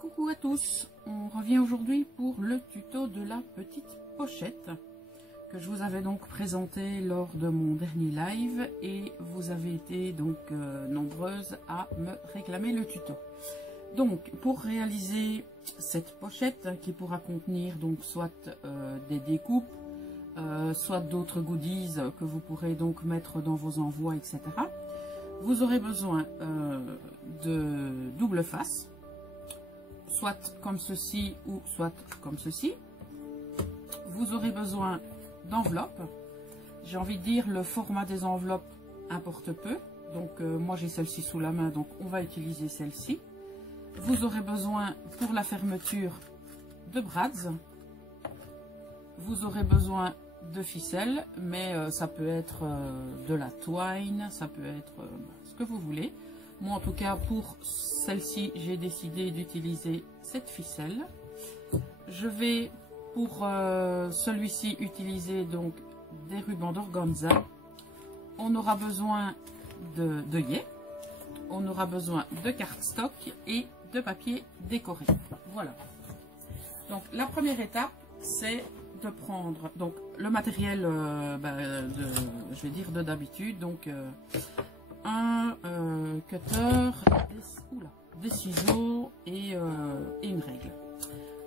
Coucou à tous, on revient aujourd'hui pour le tuto de la petite pochette que je vous avais donc présenté lors de mon dernier live et vous avez été donc nombreuses à me réclamer le tuto. Donc pour réaliser cette pochette qui pourra contenir donc soit des découpes, soit d'autres goodies que vous pourrez donc mettre dans vos envois, etc. Vous aurez besoin de double face, soit comme ceci ou soit comme ceci. Vous aurez besoin d'enveloppes. J'ai envie de dire le format des enveloppes importe peu. Donc moi j'ai celle-ci sous la main, donc on va utiliser celle-ci. Vous aurez besoin pour la fermeture de brads. Vous aurez besoin de ficelle, mais ça peut être de la twine, ça peut être ce que vous voulez. Moi en tout cas pour celle-ci j'ai décidé d'utiliser cette ficelle. Je vais pour celui-ci utiliser donc des rubans d'organza. On aura besoin de yé, on aura besoin de cardstock et de papier décoré. Voilà. Donc la première étape c'est de prendre donc le matériel je vais dire de d'habitude, donc un cutter, des ciseaux et une règle.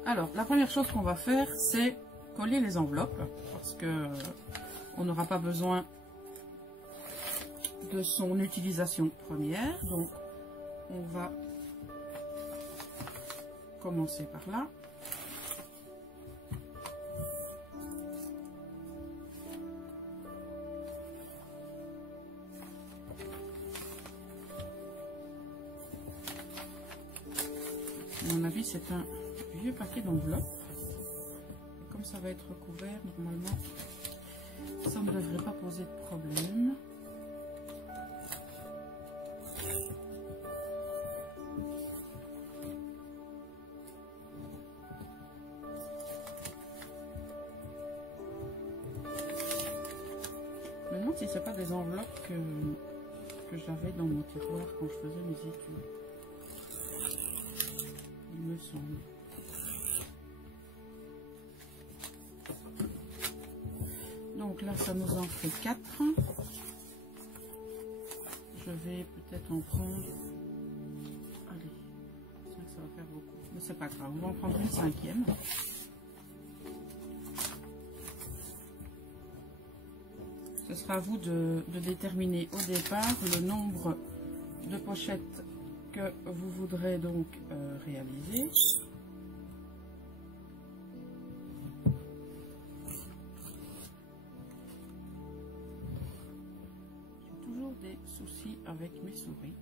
Alors la première chose qu'on va faire c'est coller les enveloppes parce que on n'aura pas besoin de son utilisation première, donc on va commencer par là. À mon avis, c'est un vieux paquet d'enveloppes. Comme ça va être recouvert, normalement, ça ne devrait pas poser de problème. Je me demande si c'est pas des enveloppes que j'avais dans mon tiroir quand je faisais mes études. Il me semble. Donc là, ça nous en fait 4. Je vais peut-être en prendre... Allez, 5, ça va faire beaucoup. Mais c'est pas grave, on va en prendre une 5e. Ce sera à vous de déterminer au départ le nombre de pochettes que vous voudrez donc réaliser. J'ai toujours des soucis avec mes souris.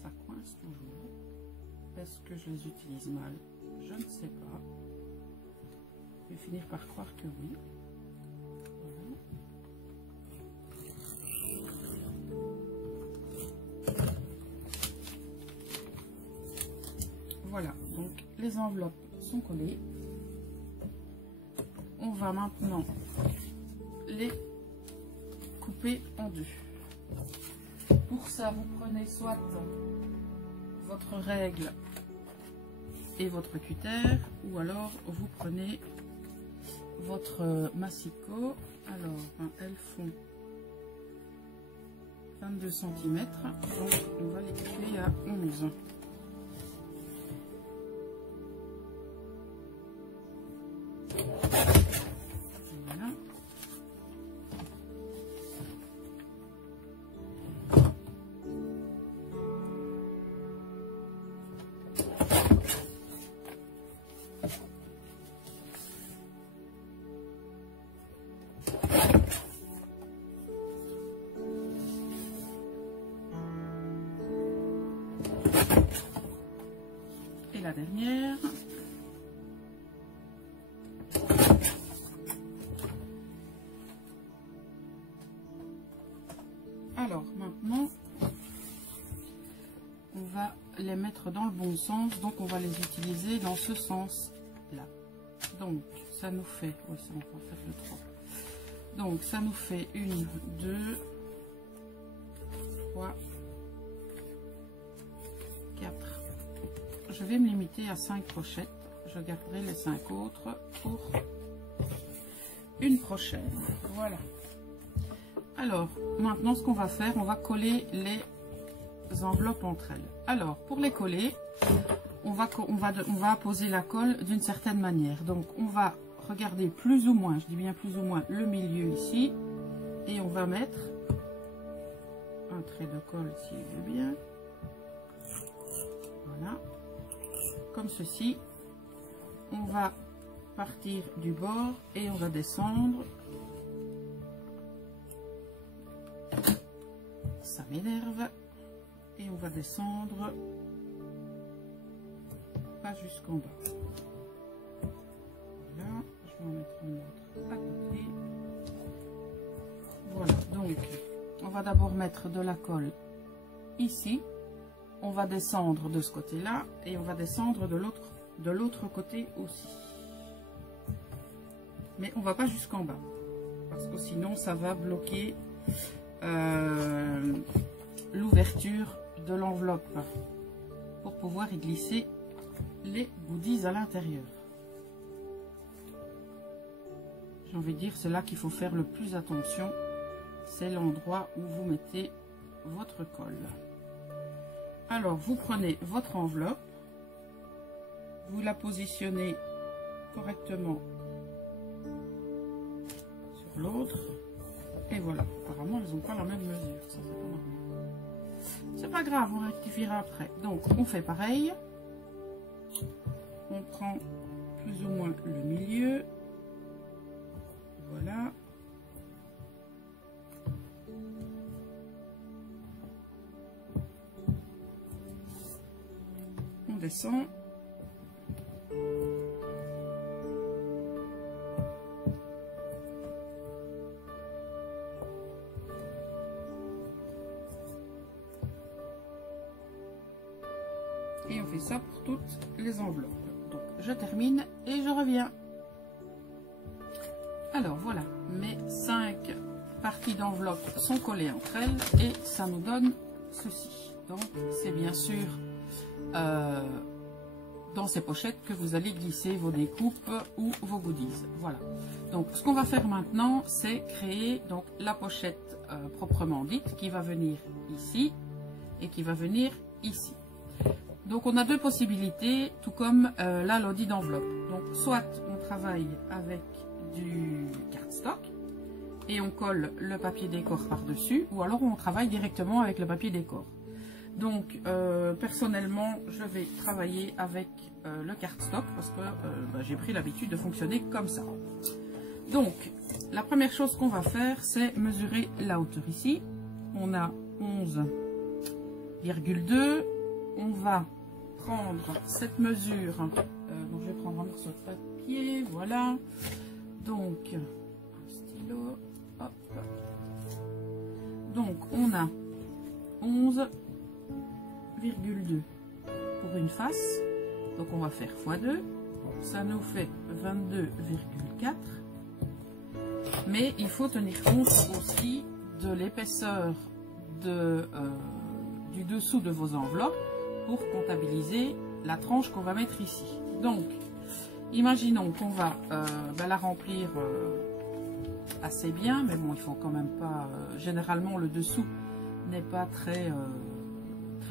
Ça coince toujours. Est-ce que je les utilise mal? Je ne sais pas. Je vais finir par croire que oui. Voilà, donc les enveloppes sont collées. On va maintenant les couper en deux. Pour ça, vous prenez soit votre règle et votre cutter, ou alors vous prenez votre massicot. Alors, elles font 22 cm, donc on va les couper à 11. Voilà. Et la dernière. Alors maintenant, on va les mettre dans le bon sens, donc on va les utiliser dans ce sens-là. Donc ça nous fait, oui ça on va faire le 3. Donc ça nous fait 1, 2, 3, 4, je vais me limiter à 5 pochettes. Je garderai les 5 autres pour une prochaine. Voilà. Alors, maintenant, ce qu'on va faire, on va coller les enveloppes entre elles. Alors, pour les coller, on va poser la colle d'une certaine manière. Donc, on va regarder plus ou moins, je dis bien plus ou moins, le milieu ici. Et on va mettre un trait de colle, s'il veut bien. Voilà. Comme ceci. On va partir du bord et on va descendre. Ça m'énerve. Et on va descendre pas jusqu'en bas. Voilà, je vais en mettre un autre à côté. Voilà, donc on va d'abord mettre de la colle ici. On va descendre de ce côté-là et on va descendre de l'autre côté aussi. Mais on va pas jusqu'en bas parce que sinon ça va bloquer l'ouverture de l'enveloppe pour pouvoir y glisser les goodies à l'intérieur. J'ai envie de dire, c'est là qu'il faut faire le plus attention, c'est l'endroit où vous mettez votre colle. Alors vous prenez votre enveloppe, vous la positionnez correctement sur l'autre et voilà. Apparemment elles n'ont pas la même mesure, ça c'est pas normal. C'est pas grave, on rectifiera après. Donc on fait pareil. On prend plus ou moins le milieu. Voilà. On descend. Et on fait ça pour toutes les enveloppes. Donc je termine et je reviens. Alors voilà, mes 5 parties d'enveloppe sont collées entre elles et ça nous donne ceci. Donc c'est bien sûr dans ces pochettes que vous allez glisser vos découpes ou vos goodies. Voilà. Donc ce qu'on va faire maintenant, c'est créer donc la pochette proprement dite qui va venir ici et qui va venir ici. Donc on a deux possibilités, tout comme la lodi d'enveloppe. Donc soit on travaille avec du cardstock et on colle le papier décor par-dessus, ou alors on travaille directement avec le papier décor. Donc personnellement je vais travailler avec le cardstock parce que j'ai pris l'habitude de fonctionner comme ça. Donc la première chose qu'on va faire, c'est mesurer la hauteur ici. On a 11,2. On va prendre cette mesure, donc je vais prendre un morceau de papier, voilà, donc un stylo, hop, donc on a 11,2 pour une face, donc on va faire x2, ça nous fait 22,4, mais il faut tenir compte aussi de l'épaisseur du dessous de vos enveloppes pour comptabiliser la tranche qu'on va mettre ici. Donc, imaginons qu'on va la remplir assez bien, mais bon, il faut quand même pas... généralement, le dessous n'est pas très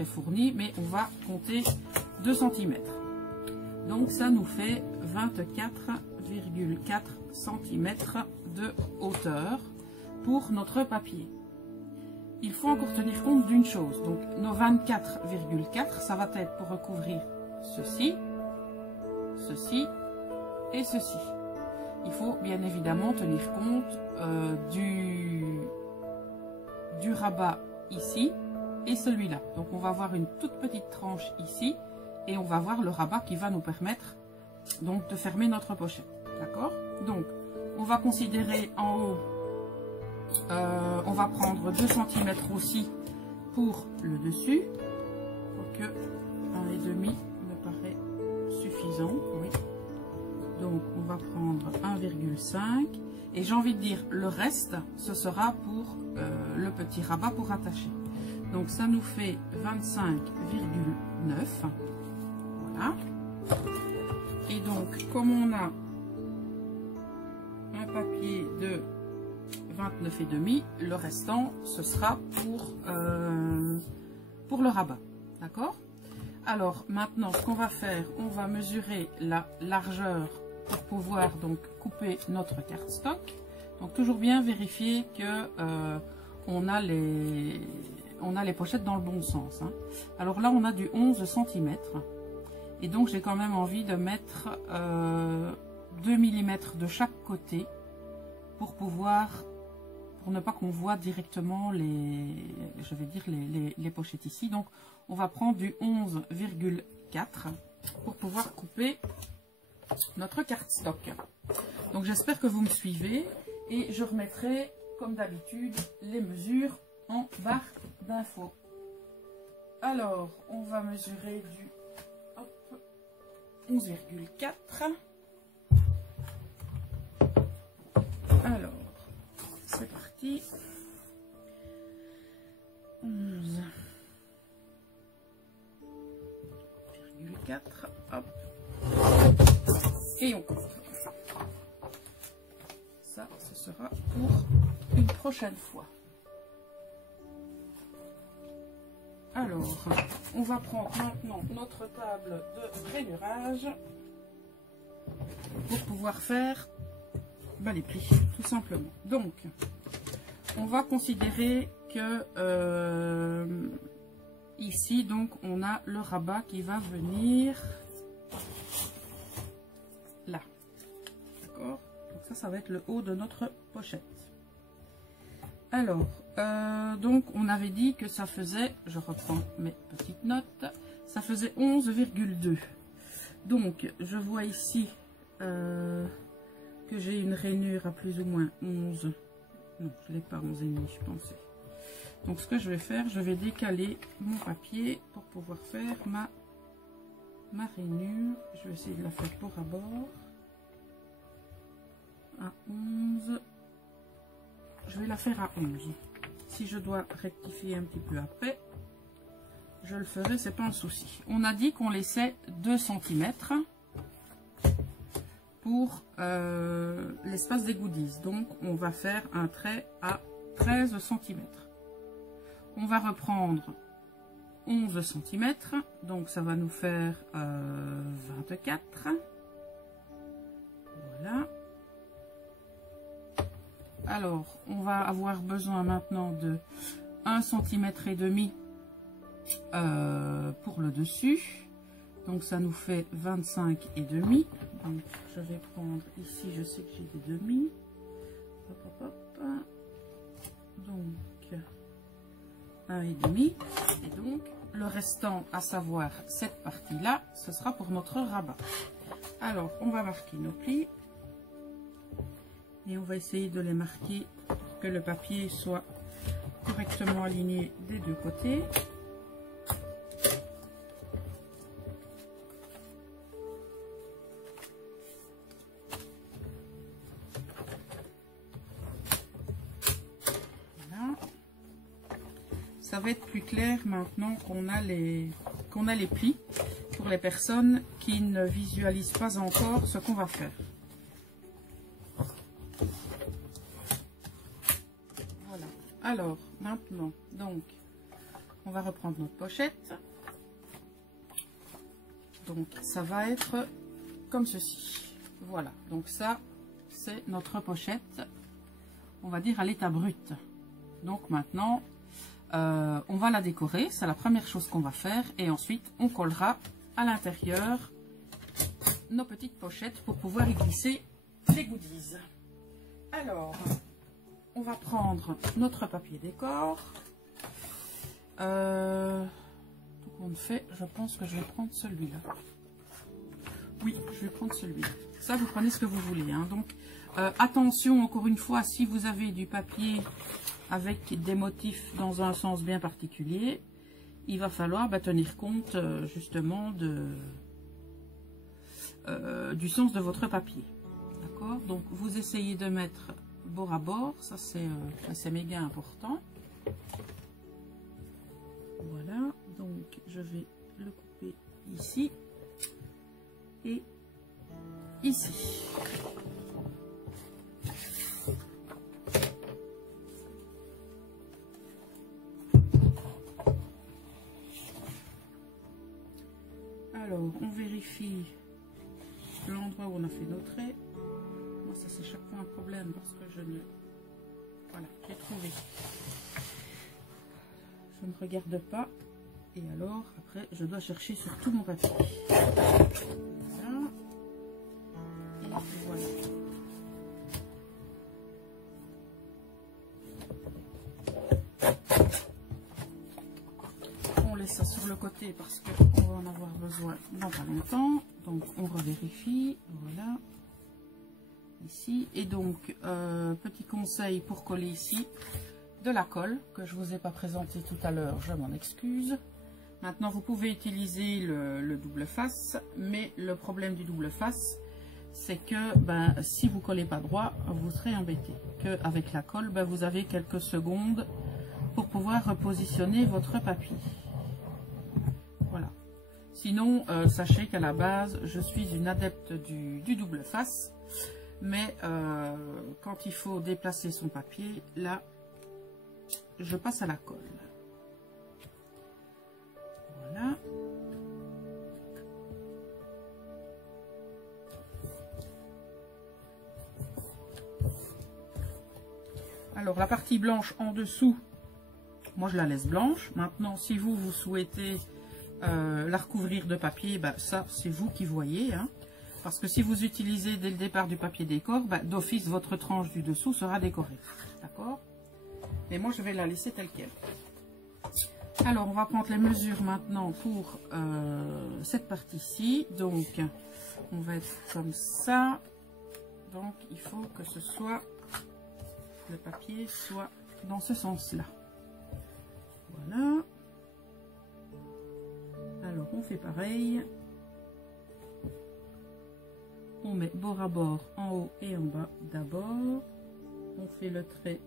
fourni, mais on va compter 2 cm. Donc, ça nous fait 24,4 cm de hauteur pour notre papier. Il faut encore tenir compte d'une chose, donc nos 24,4, ça va être pour recouvrir ceci, ceci et ceci. Il faut bien évidemment tenir compte du rabat ici et celui-là. Donc on va avoir une toute petite tranche ici et on va voir le rabat qui va nous permettre donc de fermer notre pochette. D'accord? Donc on va considérer en haut. On va prendre 2 cm aussi pour le dessus, quoique 1,5 me paraît suffisant, oui. Donc on va prendre 1,5 et j'ai envie de dire le reste, ce sera pour le petit rabat pour attacher. Donc ça nous fait 25,9, Voilà. Et donc, comme on a un papier de 29,5, le restant, ce sera pour le rabat. D'accord? Alors, maintenant, ce qu'on va faire, on va mesurer la largeur pour pouvoir donc couper notre cardstock. Donc, toujours bien vérifier que on a les pochettes dans le bon sens. Hein. Alors là, on a du 11 cm. Et donc, j'ai quand même envie de mettre 2 mm de chaque côté pour ne pas qu'on voit directement les pochettes ici. Donc, on va prendre du 11,4 pour pouvoir couper notre cardstock. Donc, j'espère que vous me suivez et je remettrai, comme d'habitude, les mesures en barre d'infos. Alors, on va mesurer du 11,4. Alors, c'est parti. 11,4. Hop. Et on coupe. Ça, ce sera pour une prochaine fois. Alors, on va prendre maintenant notre table de rainurage pour pouvoir faire les plis, tout simplement. Donc, on va considérer que ici, donc, on a le rabat qui va venir là. D'accord? Donc ça va être le haut de notre pochette. Alors, donc, on avait dit que ça faisait, je reprends mes petites notes, ça faisait 11,2. Donc, je vois ici que j'ai une rainure à plus ou moins 11. Non, je ne l'ai pas 11,5, je pensais. Donc, ce que je vais faire, je vais décaler mon papier pour pouvoir faire ma rainure. Je vais essayer de la faire pour abord. À 11. Je vais la faire à 11. Si je dois rectifier un petit peu après, je le ferai, c'est pas un souci. On a dit qu'on laissait 2 cm pour l'espace des goodies. Donc, on va faire un trait à 13 cm. On va reprendre 11 cm. Donc, ça va nous faire 24. Voilà. Alors, on va avoir besoin maintenant de 1,5 cm pour le dessus. Donc, ça nous fait 25,5. Donc, je vais prendre ici, je sais que j'ai des demi. Hop, hop, hop. Donc, 1,5. Et donc, le restant, à savoir cette partie-là, ce sera pour notre rabat. Alors, on va marquer nos plis. Et on va essayer de les marquer pour que le papier soit correctement aligné des deux côtés. Voilà. Ça va être plus clair maintenant qu'on a les plis pour les personnes qui ne visualisent pas encore ce qu'on va faire. Alors, maintenant, donc, on va reprendre notre pochette. Donc, ça va être comme ceci. Voilà, donc ça, c'est notre pochette, on va dire à l'état brut. Donc, maintenant, on va la décorer. C'est la première chose qu'on va faire. Et ensuite, on collera à l'intérieur nos petites pochettes pour pouvoir y glisser les goodies. Alors... on va prendre notre papier décor. Tout compte fait, je pense que je vais prendre celui-là. Oui, je vais prendre celui-là. Ça, vous prenez ce que vous voulez. Hein. Donc, attention, encore une fois, si vous avez du papier avec des motifs dans un sens bien particulier, il va falloir tenir compte justement du sens de votre papier. D'accord? Donc, vous essayez de mettre bord à bord, ça c'est méga important. Voilà, donc je vais le couper ici. et ici. Alors, on vérifie l'endroit où on a fait nos traits. Moi, ça c'est chaque fois un problème parce que je ne... Voilà, j'ai trouvé. Je ne regarde pas. Et alors, après, je dois chercher sur tout mon papier. Voilà. Et voilà. On laisse ça sur le côté parce qu'on va en avoir besoin dans pas longtemps. Donc, on revérifie. Voilà. Ici. Et donc, petit conseil pour coller ici, de la colle que je ne vous ai pas présenté tout à l'heure, je m'en excuse. Maintenant, vous pouvez utiliser le double face, mais le problème du double face, c'est que si vous ne collez pas droit, vous serez embêté. Qu'avec la colle, vous avez quelques secondes pour pouvoir repositionner votre papier. Voilà. Sinon, sachez qu'à la base, je suis une adepte du double face, mais quand il faut déplacer son papier, là, je passe à la colle. Voilà. Alors la partie blanche en dessous, moi je la laisse blanche. Maintenant, si vous souhaitez la recouvrir de papier, ça c'est vous qui voyez, hein. Parce que si vous utilisez dès le départ du papier décor, d'office votre tranche du dessous sera décorée. D'accord? Mais moi je vais la laisser telle qu'elle. Alors, on va prendre les mesures maintenant pour cette partie-ci. Donc, on va être comme ça. Donc, il faut que ce soit, le papier soit dans ce sens-là. Voilà. Alors, on fait pareil. On met bord à bord en haut et en bas d'abord. On fait le trait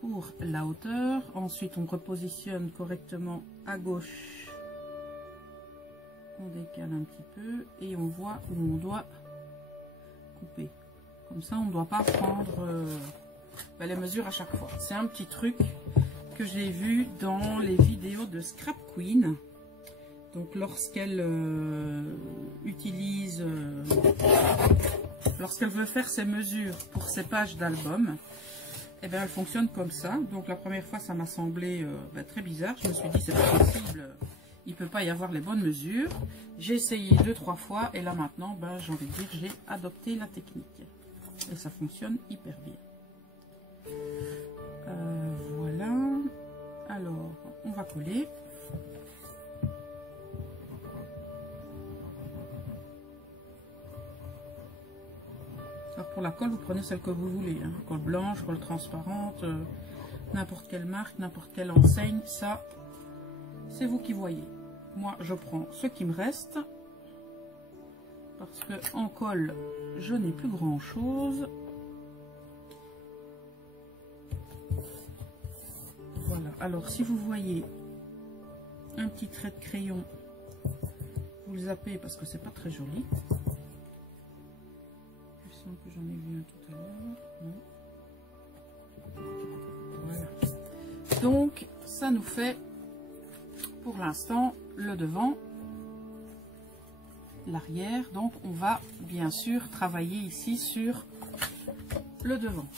pour la hauteur. Ensuite, on repositionne correctement à gauche. On décale un petit peu et on voit où on doit couper. Comme ça, on ne doit pas prendre les mesures à chaque fois. C'est un petit truc que j'ai vu dans les vidéos de Scrap Queen. Donc, lorsqu'elle utilise, lorsqu'elle veut faire ses mesures pour ses pages d'album, et elle fonctionne comme ça. Donc la première fois ça m'a semblé très bizarre. Je me suis dit c'est pas possible, il peut pas y avoir les bonnes mesures. J'ai essayé 2-3 fois et là maintenant j'ai envie de dire j'ai adopté la technique et ça fonctionne hyper bien. Voilà. Alors on va coller. Alors pour la colle, vous prenez celle que vous voulez, hein. Colle blanche, colle transparente, n'importe quelle marque, n'importe quelle enseigne, ça, c'est vous qui voyez. Moi, je prends ce qui me reste, parce que en colle, je n'ai plus grand chose. Voilà, alors si vous voyez un petit trait de crayon, vous le zappez parce que c'est pas très joli. Que j'en ai vu un tout à l'heure. Voilà. Donc ça nous fait pour l'instant le devant, l'arrière. Donc on va bien sûr travailler ici sur le devant,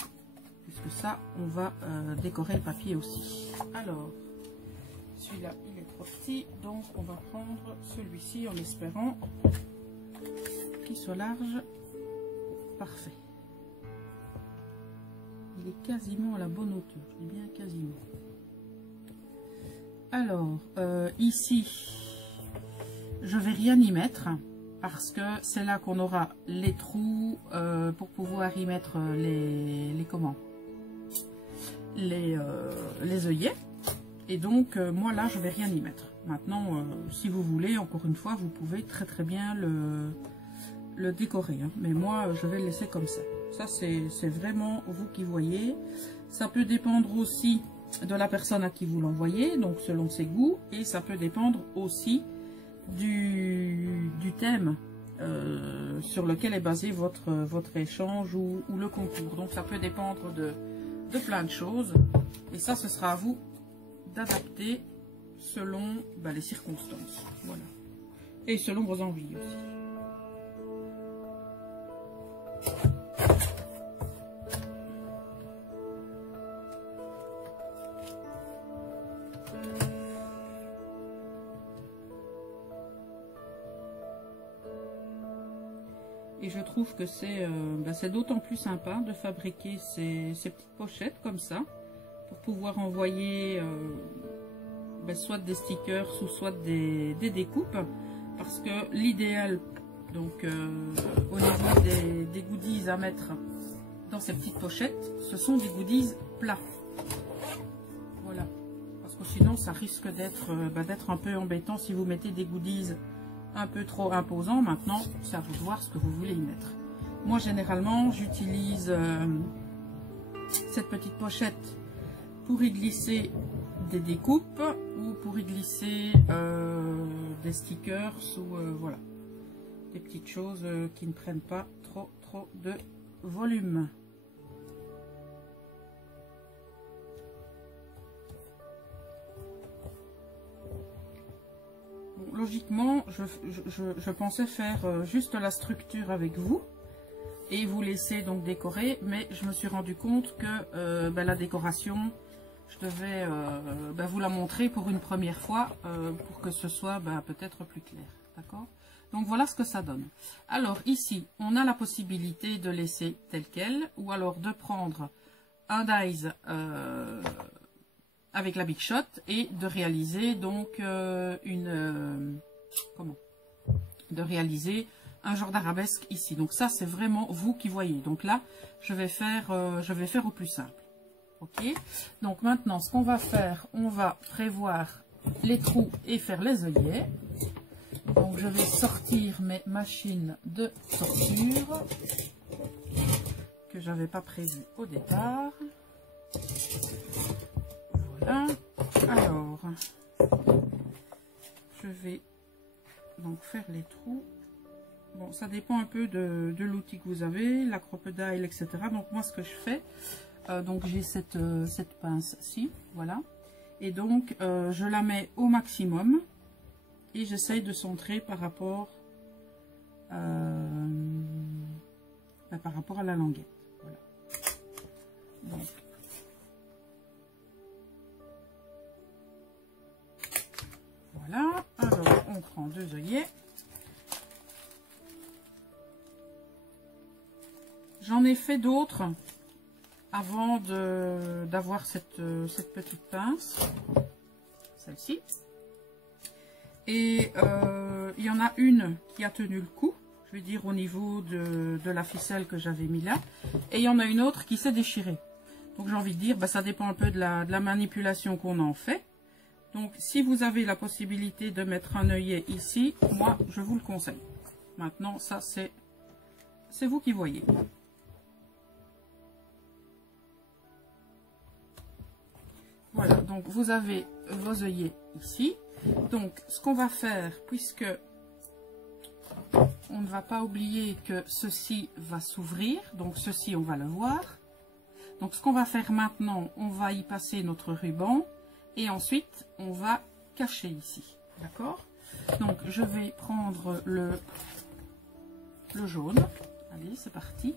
puisque ça on va décorer le papier aussi. Alors celui-là il est trop petit, donc on va prendre celui-ci en espérant qu'il soit large. Parfait. Il est quasiment à la bonne hauteur. Je dis bien quasiment. Alors, ici, je vais rien y mettre parce que c'est là qu'on aura les trous pour pouvoir y mettre les œillets. Et donc, moi là, je vais rien y mettre. Maintenant, si vous voulez, encore une fois, vous pouvez très bien le décorer, hein. Mais moi je vais le laisser comme ça. Ça c'est vraiment vous qui voyez. Ça peut dépendre aussi de la personne à qui vous l'envoyez, donc selon ses goûts, et ça peut dépendre aussi du thème sur lequel est basé votre échange ou le concours. Donc ça peut dépendre de plein de choses. Et ça, ce sera à vous d'adapter selon les circonstances. Voilà. Et selon vos envies aussi. Et je trouve que c'est d'autant plus sympa de fabriquer ces petites pochettes comme ça, pour pouvoir envoyer soit des stickers ou soit des découpes, parce que l'idéal, donc au niveau des goodies à mettre dans ces petites pochettes, ce sont des goodies plats. Voilà, parce que sinon ça risque d'être un peu embêtant si vous mettez des goodies un peu trop imposant. Maintenant, c'est à vous de voir ce que vous voulez y mettre. Moi, généralement, j'utilise cette petite pochette pour y glisser des découpes ou pour y glisser des stickers ou voilà, des petites choses qui ne prennent pas trop de volume. Logiquement, je pensais faire juste la structure avec vous et vous laisser donc décorer, mais je me suis rendu compte que la décoration, je devais vous la montrer pour une première fois pour que ce soit peut-être plus clair. D'accord? Donc voilà ce que ça donne. Alors ici, on a la possibilité de laisser tel quel, ou alors de prendre un dies avec la Big Shot et de réaliser donc de réaliser un genre d'arabesque ici. Donc ça, c'est vraiment vous qui voyez. Donc là, je vais faire au plus simple. Ok. Donc maintenant, ce qu'on va faire, on va prévoir les trous et faire les œillets. Donc je vais sortir mes machines de torture que j'avais pas prévu au départ. Voilà. Alors, je vais donc faire les trous. Bon, ça dépend un peu de l'outil que vous avez, la crocodile, etc. Donc moi, ce que je fais, donc j'ai cette pince-ci, voilà. Et donc, je la mets au maximum et j'essaye de centrer par rapport à la languette. Voilà. Donc, voilà. Alors, on prend deux œillets. J'en ai fait d'autres avant d'avoir cette petite pince, celle-ci. Et il y en a une qui a tenu le coup, je veux dire au niveau de la ficelle que j'avais mis là. Et il y en a une autre qui s'est déchirée. Donc j'ai envie de dire, ça dépend un peu de la manipulation qu'on en fait. Donc si vous avez la possibilité de mettre un œillet ici, moi je vous le conseille. Maintenant ça c'est vous qui voyez. Voilà, donc vous avez vos œillets ici. Donc ce qu'on va faire, puisque on ne va pas oublier que ceci va s'ouvrir, donc ceci on va le voir. Donc ce qu'on va faire maintenant, on va y passer notre ruban et ensuite on va cacher ici, d'accord? Donc je vais prendre le jaune. Allez, c'est parti.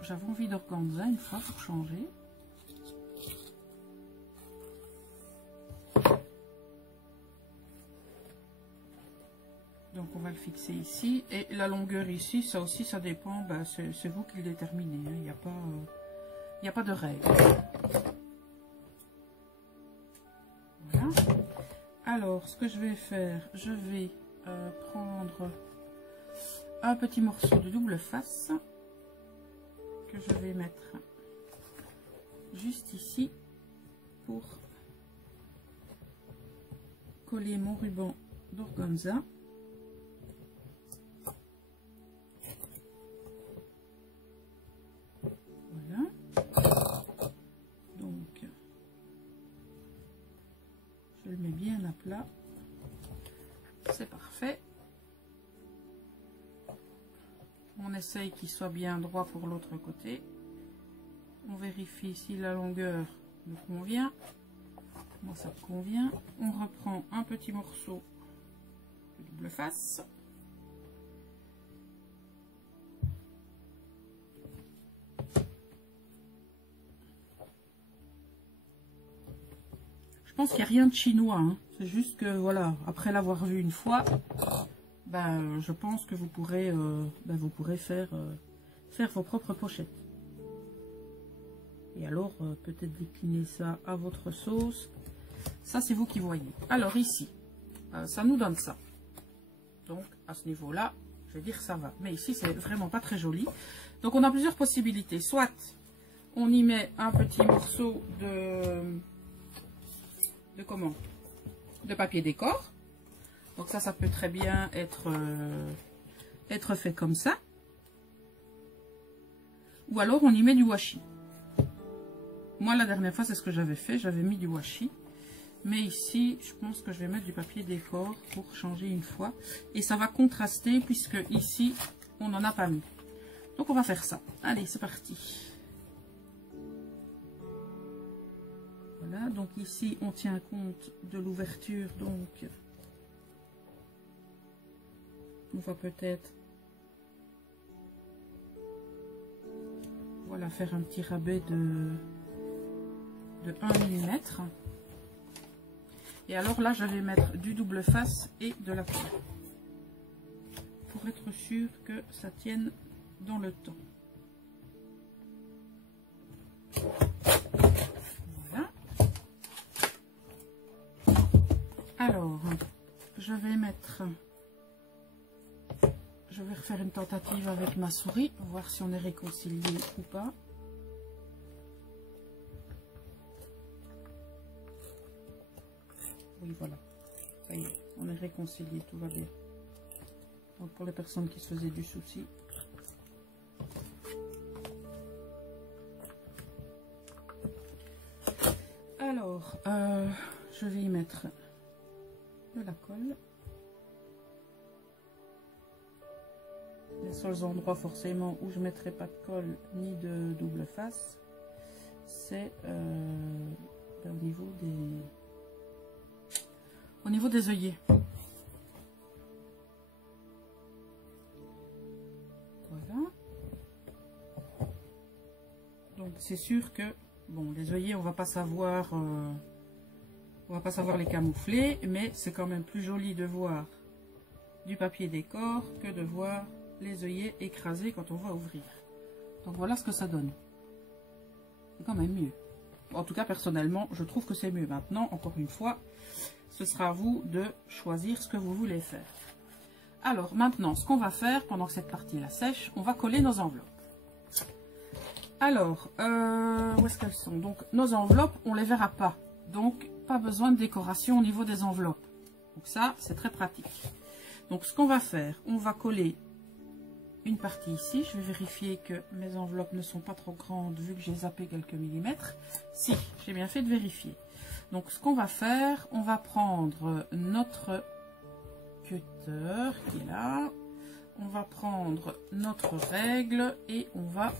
J'avais envie d'organza une fois pour changer. Donc on va le fixer ici, et la longueur ici, ça aussi ça dépend, c'est vous qui le déterminez, hein. Il n'y a pas de règle. Voilà. Alors ce que je vais faire, je vais prendre un petit morceau de double face que je vais mettre juste ici pour coller mon ruban d'organza. Je le mets bien à plat. c'est parfait. On essaye qu'il soit bien droit pour l'autre côté. On vérifie si la longueur nous convient. Moi, ça me convient. On reprend un petit morceau de double face. Je pense qu'il n'y a rien de chinois, hein. C'est juste que voilà, après l'avoir vu une fois, ben, je pense que vous pourrez faire vos propres pochettes. Et alors, peut-être décliner ça à votre sauce. Ça, c'est vous qui voyez. Alors ici, ça nous donne ça. Donc, à ce niveau-là, je vais dire ça va. Mais ici, c'est vraiment pas très joli. Donc, on a plusieurs possibilités. Soit, on y met un petit morceau de papier décor. Donc ça peut très bien être fait comme ça. Ou alors on y met du washi. Moi la dernière fois c'est ce que j'avais fait, j'avais mis du washi. Mais ici je pense que je vais mettre du papier décor pour changer une fois. Et ça va contraster puisque ici on n'en a pas mis. Donc on va faire ça. Allez, c'est parti. Voilà, donc ici on tient compte de l'ouverture, donc on va peut-être voilà, faire un petit rabais de 1 mm. Et alors là je vais mettre du double face et de la colle pour être sûr que ça tienne dans le temps. Alors, je vais refaire une tentative avec ma souris, voir si on est réconcilié ou pas. Oui, voilà. Ça y est, on est réconcilié, tout va bien. Donc, pour les personnes qui se faisaient du souci. Alors, je vais y mettre de la colle. Les seuls endroits forcément où je ne mettrai pas de colle ni de double face, c'est au niveau des œillets. Voilà. Donc c'est sûr que bon, les œillets on va pas savoir les camoufler, mais c'est quand même plus joli de voir du papier décor que de voir les œillets écrasés quand on va ouvrir. Donc voilà ce que ça donne. C'est quand même mieux. En tout cas, personnellement, je trouve que c'est mieux. Maintenant, encore une fois, ce sera à vous de choisir ce que vous voulez faire. Alors, maintenant, ce qu'on va faire, pendant que cette partie-là sèche, on va coller nos enveloppes. Alors, où est-ce qu'elles sont? Donc, nos enveloppes, on ne les verra pas. Donc, pas besoin de décoration au niveau des enveloppes. Donc ça, c'est très pratique. Donc, ce qu'on va faire, on va coller une partie ici. Je vais vérifier que mes enveloppes ne sont pas trop grandes vu que j'ai zappé quelques millimètres. Si, j'ai bien fait de vérifier. Donc ce qu'on va faire, on va prendre notre cutter qui est là. On va prendre notre règle et on va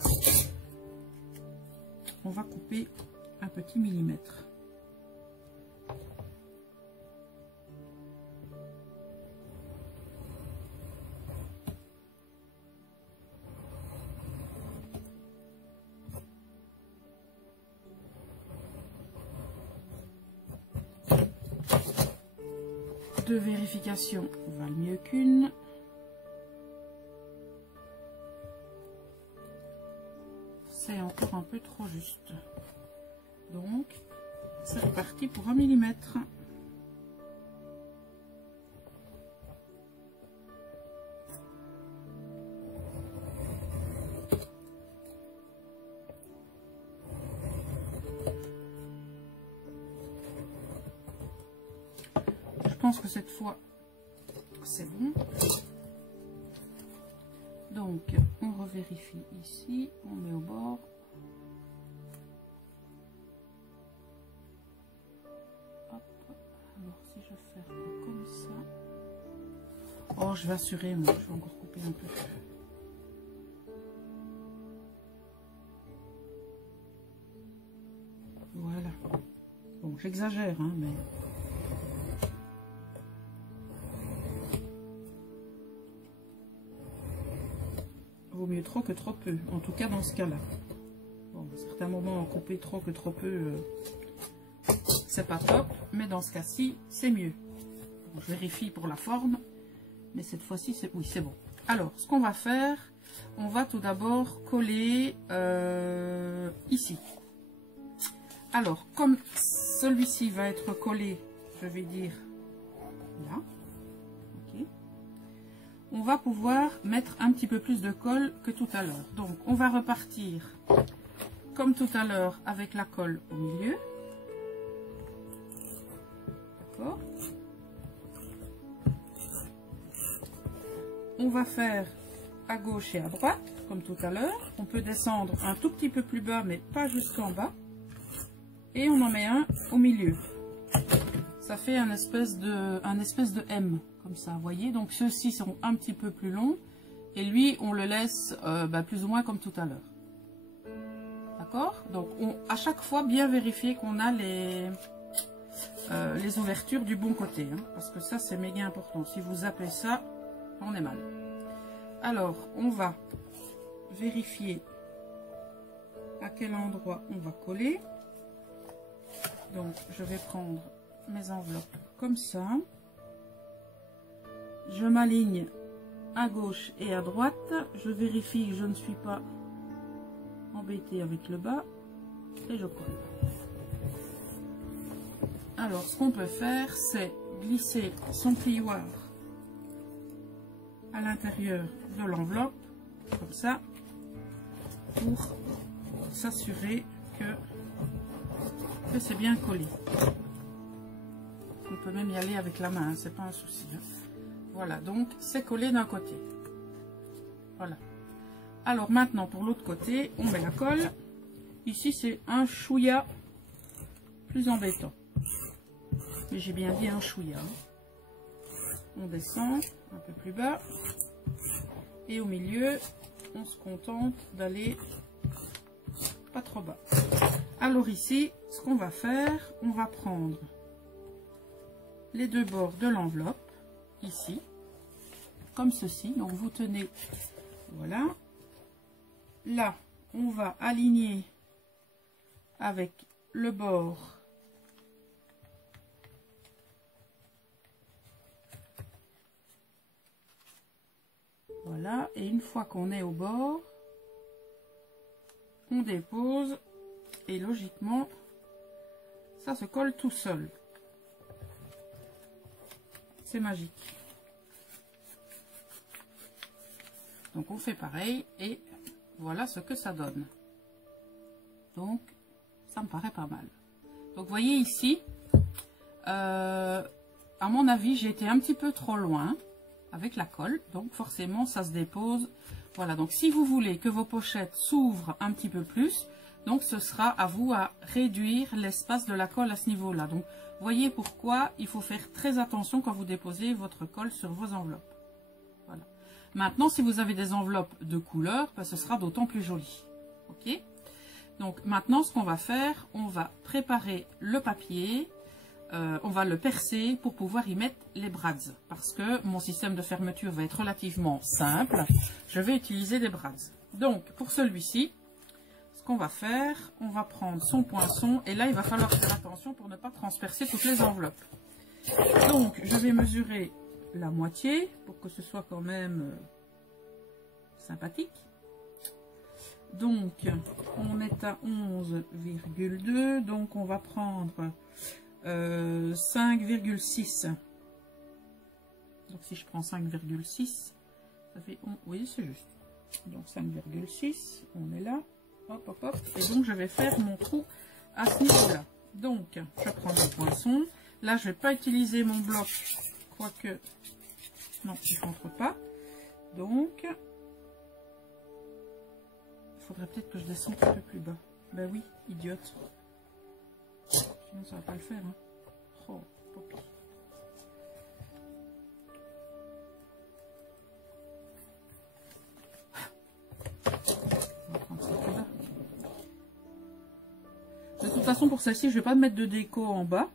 couper un petit millimètre. Deux vérifications valent mieux qu'une. C'est encore un peu trop juste. Donc, c'est reparti pour 1 mm. Je pense que cette fois, c'est bon. Donc, on revérifie ici, on met au bord. Hop. Alors, si je fais comme ça, Oh, je vais assurer, moi, je vais encore couper un peu. Voilà. Bon, j'exagère, hein, mais... Vaut mieux trop que trop peu, en tout cas dans ce cas-là. Bon, à certains moments, couper trop que trop peu, c'est pas top, mais dans ce cas-ci, c'est mieux. Bon, je vérifie pour la forme, mais cette fois-ci, c'est oui, c'est bon. Alors, ce qu'on va faire, on va tout d'abord coller ici. Alors, comme celui-ci va être collé, je vais dire là, ok. On va pouvoir mettre un petit peu plus de colle que tout à l'heure. Donc, on va repartir comme tout à l'heure avec la colle au milieu. D'accord. On va faire à gauche et à droite, comme tout à l'heure. On peut descendre un tout petit peu plus bas, mais pas jusqu'en bas. Et on en met un au milieu. Ça fait un espèce de M, comme ça, vous voyez. Donc ceux-ci sont un petit peu plus longs. Et lui, on le laisse plus ou moins comme tout à l'heure. D'accord? Donc à chaque fois, bien vérifier qu'on a les ouvertures du bon côté. Hein, parce que ça, c'est méga important. Si vous zappez ça, on est mal. Alors, on va vérifier à quel endroit on va coller. Donc, je vais prendre mes enveloppes comme ça. Je m'aligne à gauche et à droite. Je vérifie que je ne suis pas embêtée avec le bas. Et je colle. Alors, ce qu'on peut faire, c'est glisser son plioir à l'intérieur de l'enveloppe, comme ça, pour s'assurer que c'est bien collé. On peut même y aller avec la main, hein, c'est pas un souci. Hein. Voilà, donc c'est collé d'un côté. Voilà. Alors maintenant, pour l'autre côté, on met la colle. Ici, c'est un chouïa plus embêtant. Mais j'ai bien dit un chouïa. On descend un peu plus bas. Et au milieu, on se contente d'aller pas trop bas. Alors ici, ce qu'on va faire, on va prendre les deux bords de l'enveloppe, ici, comme ceci. Donc vous tenez, voilà. Là, on va aligner avec le bord voilà, et une fois qu'on est au bord, on dépose et logiquement ça se colle tout seul. C'est magique. Donc on fait pareil et voilà ce que ça donne. Donc ça me paraît pas mal. Donc vous voyez ici, à mon avis j'ai été un petit peu trop loin avec la colle, donc forcément ça se dépose. Voilà, donc si vous voulez que vos pochettes s'ouvrent un petit peu plus, donc ce sera à vous à réduire l'espace de la colle à ce niveau-là. Donc voyez pourquoi il faut faire très attention quand vous déposez votre colle sur vos enveloppes. Voilà. Maintenant, si vous avez des enveloppes de couleur, ce sera d'autant plus joli. Ok? Donc maintenant, ce qu'on va faire, on va préparer le papier. On va le percer pour pouvoir y mettre les brads. Parce que mon système de fermeture va être relativement simple. Je vais utiliser des brads. Donc, pour celui-ci, ce qu'on va faire, on va prendre son poinçon. Et là, il va falloir faire attention pour ne pas transpercer toutes les enveloppes. Donc, je vais mesurer la moitié pour que ce soit quand même sympathique. Donc, on est à 11,2. Donc, on va prendre 5,6. Donc si je prends 5,6, ça fait... Oui, c'est juste. Donc 5,6, on est là. Hop, hop, hop. Et donc je vais faire mon trou à ce niveau-là. Donc je prends mon poinçon. Là, je vais pas utiliser mon bloc. Quoique... Non, il ne rentre pas. Donc... Il faudrait peut-être que je descende un peu plus bas. Ben oui, idiote. Sinon ça va pas le faire. Hein. Oh, poppy. toute façon, pour celle-ci, je vais pas mettre de déco en bas.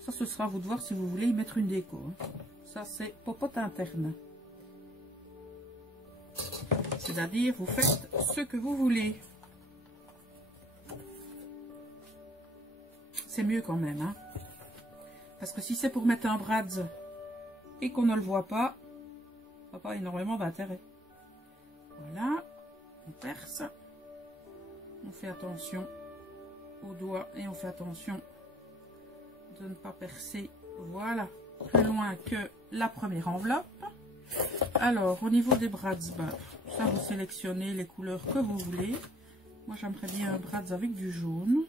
Ça, ce sera à vous de voir si vous voulez y mettre une déco. Ça, c'est popote interne. C'est-à-dire, vous faites ce que vous voulez. C'est mieux quand même, hein. Parce que si c'est pour mettre un brads et qu'on ne le voit pas, ça n'a pas énormément d'intérêt. Voilà, on perce. On fait attention aux doigts et on fait attention de ne pas percer, voilà, plus loin que la première enveloppe. Alors, au niveau des brads, ça vous sélectionnez les couleurs que vous voulez. Moi, j'aimerais bien un brads avec du jaune.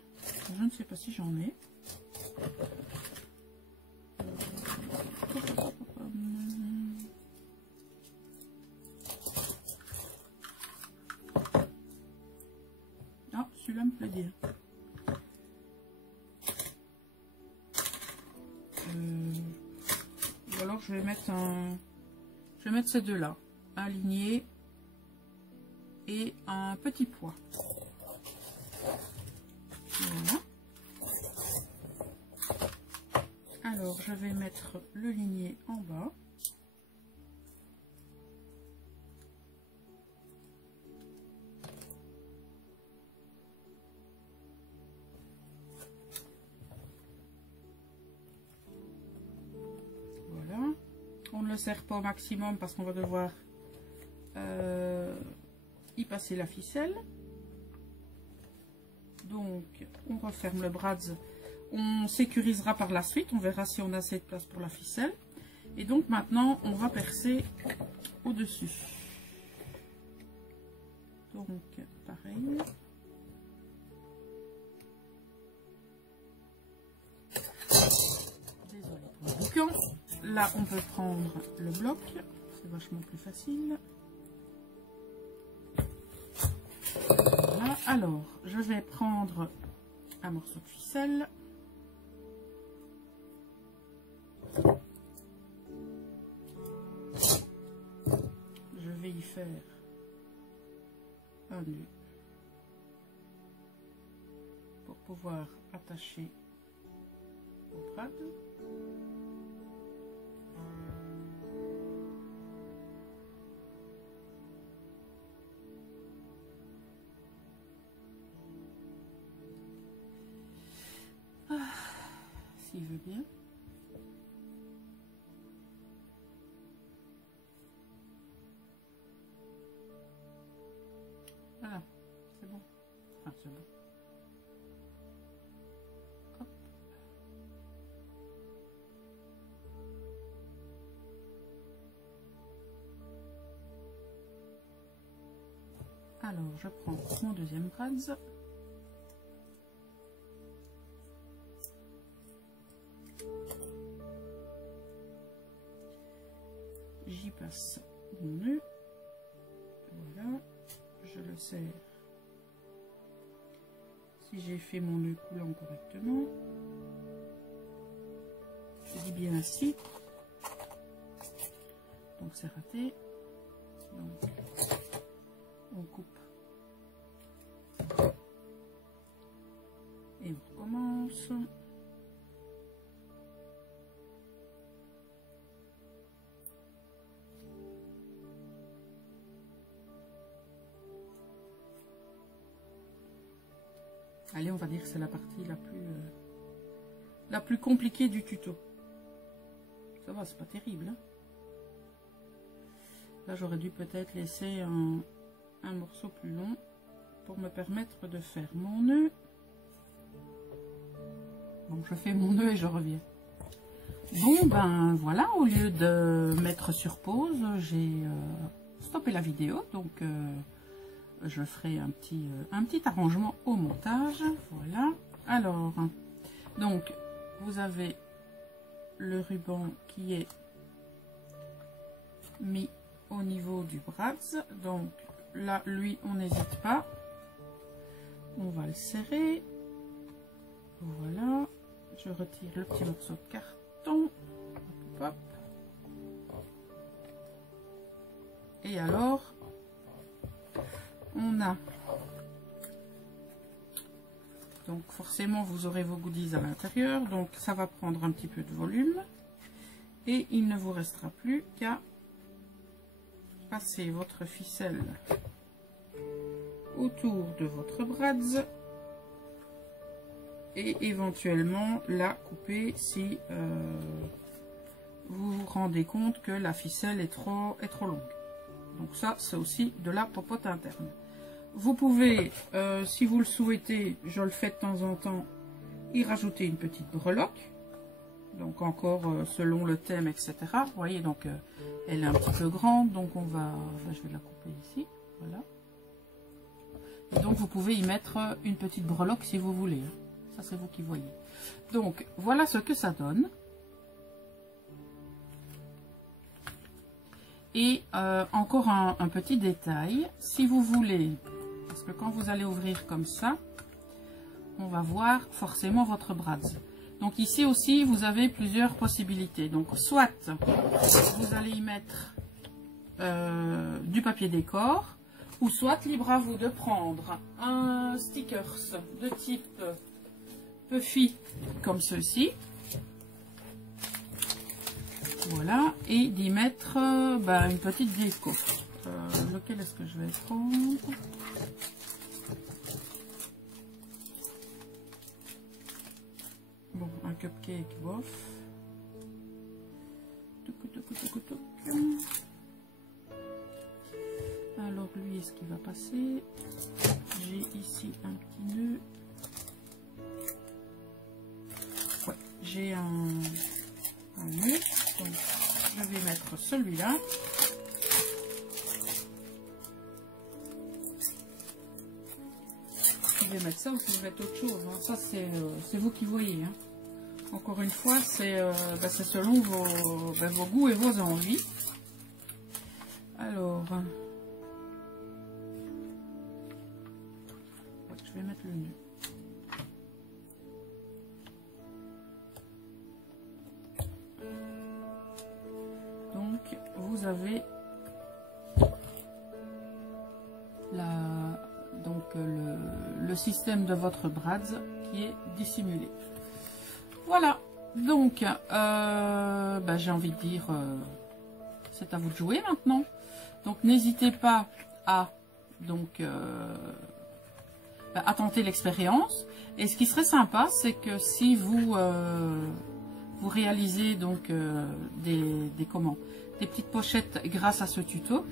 Je ne sais pas si j'en ai. Ah, celui-là me plaît bien. Ou alors je vais mettre ces deux-là, un ligné et un petit pois. Voilà. Alors je vais mettre le ligné en bas. On ne le serre pas au maximum parce qu'on va devoir y passer la ficelle. Donc on referme le brads. On sécurisera par la suite. On verra si on a assez de place pour la ficelle. Et donc maintenant on va percer au-dessus. Donc pareil. Désolée pour le boucan. Là, on peut prendre le bloc, c'est vachement plus facile. Voilà. Alors, je vais prendre un morceau de ficelle. Je vais y faire un nœud pour pouvoir attacher au brad. S'il veut bien. Voilà, c'est bon. Enfin, c'est bon. Hop. Alors, je prends mon deuxième brads. J'y passe mon nœud, voilà, je le serre. Si j'ai fait mon nœud coulant correctement, je dis bien ainsi, donc c'est raté, donc on coupe et on recommence. Allez, on va dire que c'est la partie la plus compliquée du tuto. Ça va, c'est pas terrible, hein. Là, j'aurais dû peut-être laisser un morceau plus long pour me permettre de faire mon nœud. Donc, je fais mon nœud et je reviens. Bon, ben voilà, au lieu de mettre sur pause, j'ai stoppé la vidéo. Donc, je ferai un petit arrangement au montage. Voilà. Alors, donc, vous avez le ruban qui est mis au niveau du brads. Donc, là, lui, on n'hésite pas. On va le serrer. Voilà. Je retire le petit morceau de carton. Hop, hop. Et alors, on a Donc forcément vous aurez vos goodies à l'intérieur, donc ça va prendre un petit peu de volume. Et il ne vous restera plus qu'à passer votre ficelle autour de votre brads et éventuellement la couper si vous vous rendez compte que la ficelle est trop longue. Donc ça, c'est aussi de la popote interne. Vous pouvez, si vous le souhaitez, je le fais de temps en temps, y rajouter une petite breloque. Donc encore selon le thème, etc. Vous voyez, donc elle est un petit peu grande, donc je vais la couper ici, voilà. Et donc vous pouvez y mettre une petite breloque si vous voulez. Ça c'est vous qui voyez. Donc voilà ce que ça donne. Et encore un petit détail, si vous voulez, parce que quand vous allez ouvrir comme ça, on va voir forcément votre brads. Donc ici aussi, vous avez plusieurs possibilités. Donc soit vous allez y mettre du papier décor, ou soit libre à vous de prendre un stickers de type Puffy comme ceci. Voilà, et d'y mettre une petite déco. Lequel est-ce que je vais prendre? Bon, un cupcake, bof. Alors lui, est-ce qu'il va passer? J'ai ici un petit nœud. Ouais, j'ai un nœud. Donc, je vais mettre celui-là. Je vais mettre ça ou si je vais mettre autre chose. Hein. Ça, c'est vous qui voyez. Hein. Encore une fois, c'est selon vos goûts et vos envies. Alors, je vais mettre le nœud. Donc, vous avez le système de votre brads qui est dissimulé. Voilà, donc j'ai envie de dire, c'est à vous de jouer maintenant. Donc n'hésitez pas à tenter l'expérience. Et ce qui serait sympa, c'est que si vous réalisez donc des petites pochettes grâce à ce tuto,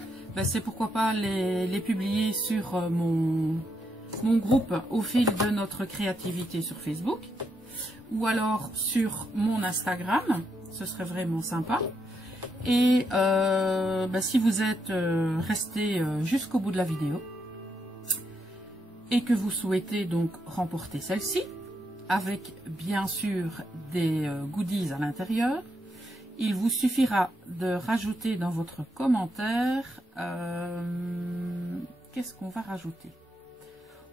c'est pourquoi pas les publier sur mon groupe au fil de notre créativité sur Facebook, ou alors sur mon Instagram, ce serait vraiment sympa. Et si vous êtes resté jusqu'au bout de la vidéo et que vous souhaitez donc remporter celle-ci, avec bien sûr des goodies à l'intérieur, il vous suffira de rajouter dans votre commentaire, qu'est-ce qu'on va rajouter?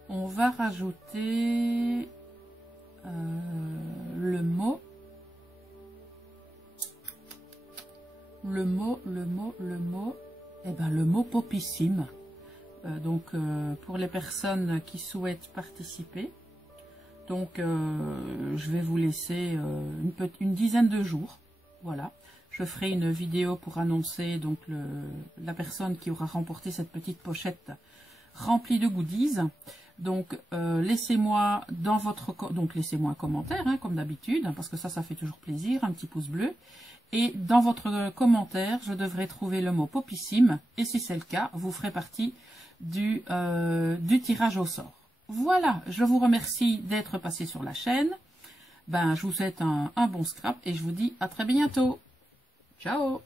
On va rajouter le mot popissime. Pour les personnes qui souhaitent participer. Donc je vais vous laisser une dizaine de jours. Voilà, je ferai une vidéo pour annoncer donc la personne qui aura remporté cette petite pochette remplie de goodies. Donc laissez-moi laissez-moi un commentaire hein, comme d'habitude, hein, parce que ça fait toujours plaisir, un petit pouce bleu. Et dans votre commentaire, je devrais trouver le mot popissime. Et si c'est le cas, vous ferez partie du tirage au sort. Voilà, je vous remercie d'être passé sur la chaîne. Je vous souhaite un bon scrap et je vous dis à très bientôt. Ciao!